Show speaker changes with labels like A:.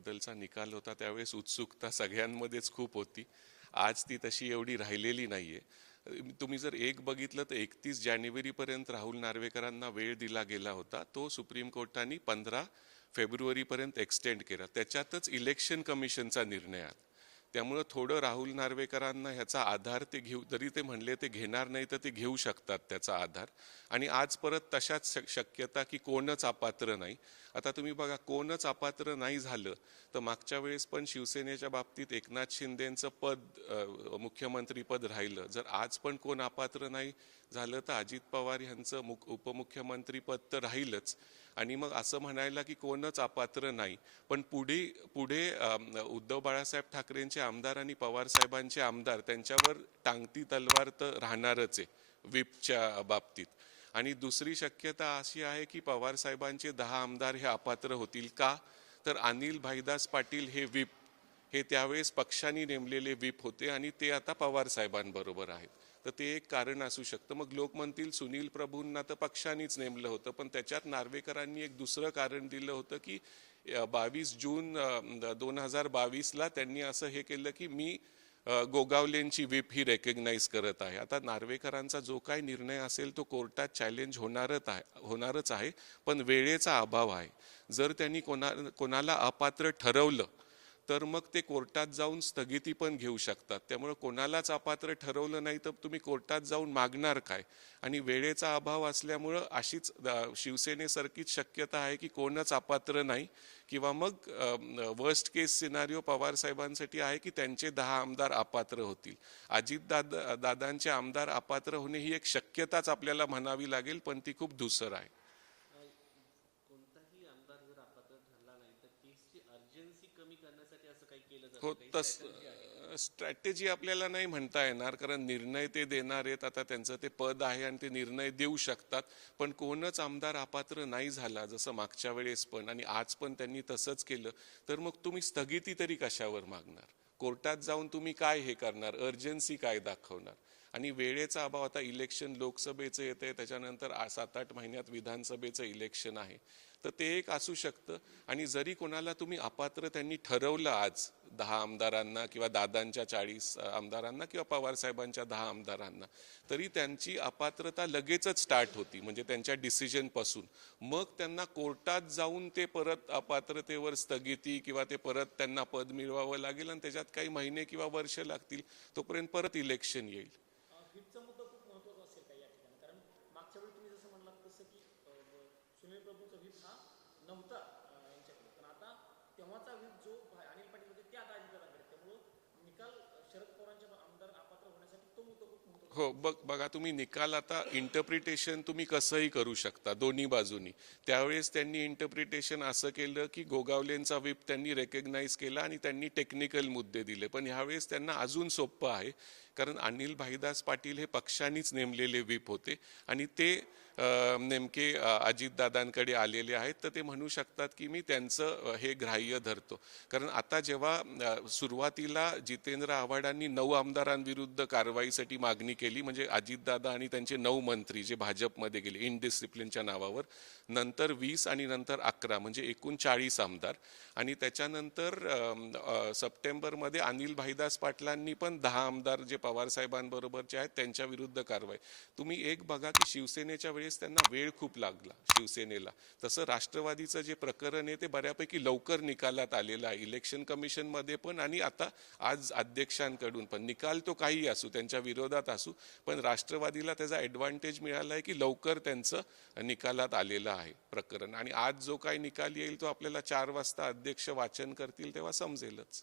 A: बद्दलचा निकाल होता त्यावेळेस उत्सुकता सगळ्यांमध्येच खूप होती आज ती तशी एवढी राहिलेली नाहीये तुम्ही जर एक बघितलं तर एकतीस जानेवारी पर्यंत राहुल नार्वेकरांना वेळ दिला गेला होता तो सुप्रीम कोर्टाने पंधरा पर्यंत एक्सटेंड केला त्याच्यातच इलेक्शन कमिशनचा निर्णय आला त्यामुळं थोडं राहुल नार्वेकरांना ह्याचा आधार ते घेऊ जरी ते म्हणले ते घेणार नाही तर ते घेऊ शकतात त्याचा आधार आणि आज परत तशाच शक्यता की कोणच अपात्र नाही आता तुम्ही बघा कोणच अपात्र नाही झालं तर मागच्या वेळेस पण शिवसेनेच्या बाबतीत एकनाथ शिंदेंचं पद मुख्यमंत्रीपद राहिलं जर आज पण कोण अपात्र नाही झालं तर अजित पवार यांचं मुख उपमुख्यमंत्रीपद तर राहीलच आणि मग असं म्हणायला की कोणच अपात्र नाही पण पुढे पुढे उद्धव बाळासाहेब ठाकरेंचे आमदार आणि पवार साहेबांचे आमदार त्यांच्यावर टांगती तलवार तर राहणारच आहे व्हीपच्या बाबतीत आणि दुसरी शक्यता अशी आहे की पवार साहेबांचे दहा आमदार हे अपात्र होतील का तर अनिल भाईदास पाटील हे व्हीप हे त्यावेळेस पक्षाने नेमलेले व्हीप होते आणि ते आता पवार साहेबांबरोबर आहेत तर ते एक कारण असू शकतं मग लोक म्हणतील सुनील प्रभूंना तर पक्षानेच नेमलं होतं पण त्याच्यात नार्वेकरांनी एक दुसरं कारण दिलं होतं की बावीस जून दोन हजार बावीसला त्यांनी असं हे केलं की मी गोगावलेंची व्हीप ही रेकग्नाईज करत आहे आता नार्वेकरांचा जो काही निर्णय असेल तो कोर्टात चॅलेंज होणारच आहे होणारच आहे पण वेळेचा अभाव आहे जर त्यांनी कोणा कोणाला अपात्र ठरवलं तर मग ते कोर्टात जाऊन स्थगिती पण घेऊ शकतात त्यामुळे कोणालाच अपात्र ठरवलं नाही तर तुम्ही कोर्टात जाऊन मागणार काय आणि वेळेचा अभाव असल्यामुळं अशीच शिवसेनेसारखीच शक्यता आहे की कोणच अपात्र नाही किंवा मग वर्स्ट केस सिनारिओ पवार साहेबांसाठी आहे की त्यांचे दहा आमदार अपात्र होतील अजित दादा दादांचे आमदार अपात्र होणे ही एक शक्यताच आपल्याला म्हणावी लागेल पण ती खूप धुसर आहे हो तस स्ट्रॅटेजी आपल्याला नाही म्हणता येणार कारण निर्णय ते देणार आहेत आता त्यांचं ते पद आहे आणि ते निर्णय देऊ शकतात पण कोणच आमदार अपात्र नाही झाला जसं मागच्या वेळेस पण आणि आज पण त्यांनी तसंच केलं तर मग तुम्ही स्थगिती तरी कशावर मागणार कोर्टात जाऊन तुम्ही काय हे करणार अर्जन्सी काय दाखवणार आणि वेळेचा अभाव आता इलेक्शन लोकसभेचं येतं आहे त्याच्यानंतर सात आठ महिन्यात विधानसभेचं इलेक्शन आहे तर ते एक असू शकतं आणि जरी कोणाला तुम्ही अपात्र त्यांनी ठरवलं आज दहा आमदारांना किंवा दादांच्या चाळीस आमदारांना किंवा पवारसाहेबांच्या दहा आमदारांना तरी त्यांची अपात्रता लगेचच स्टार्ट होती म्हणजे त्यांच्या डिसिजनपासून मग त्यांना कोर्टात जाऊन ते परत अपात्रतेवर स्थगिती किंवा ते परत त्यांना पद मिळवावं लागेल आणि त्याच्यात काही महिने किंवा वर्ष लागतील तोपर्यंत परत इलेक्शन येईल मुद्दा खूप महत्त्वाचा असेल का या ठिकाणी कारण मागच्या वेळी तुम्ही जसं म्हणलात तसं की सुनील प्रभूचा व्हीप हा नव्हता यांच्याकडे पण आता तेव्हाचा व्हीप हो बघ बघा तुम्ही निकाल आता इंटरप्रिटेशन तुम्ही कसंही करू शकता दोन्ही बाजूनी त्यावेळेस त्यांनी इंटरप्रिटेशन असं केलं की गोगावलेंचा विप त्यांनी रेकग्नाईज केला आणि त्यांनी टेक्निकल मुद्दे दिले पण ह्यावेळेस त्यांना अजून सोपं आहे कारण अनिल भाईदास पाटील हे पक्षांनीच नेमलेले विप होते आणि ते नेमके अजितदादांकडे आलेले आहेत तर ते म्हणू शकतात की मी त्यांचं हे ग्राह्य धरतो कारण आता जेव्हा सुरुवातीला जितेंद्र आव्हाडांनी नऊ आमदारांविरुद्ध कारवाईसाठी मागणी केली म्हणजे अजितदादा आणि त्यांचे नऊ मंत्री जे भाजपमध्ये गेले इनडिसिप्लिनच्या नावावर नंतर वीस आणि नंतर अकरा म्हणजे एकूण चाळीस आमदार आणि त्याच्यानंतर सप्टेंबरमध्ये अनिल भाईदास पाटलांनी पण दहा आमदार जे पवारसाहेबांबरोबरचे आहेत त्यांच्या विरुद्ध कारवाई तुम्ही एक बघा की शिवसेनेच्या वेळेस त्यांना वेळ खूप लागला शिवसेनेला तसं राष्ट्रवादीचं जे प्रकरण आहे ते बऱ्यापैकी लवकर निकालात आलेलं आहे इलेक्शन कमिशनमध्ये पण आणि आता आज अध्यक्षांकडून पण निकाल तो काही असू त्यांच्या विरोधात असू पण राष्ट्रवादीला त्याचा ॲडव्हान्टेज मिळाला आहे की लवकर त्यांचं निकालात आलेलं आहे प्रकरण आणि आज जो काही निकाल येईल तो आपल्याला चार वाजता अध्यक्ष वाचन करतील तेव्हा समजेलच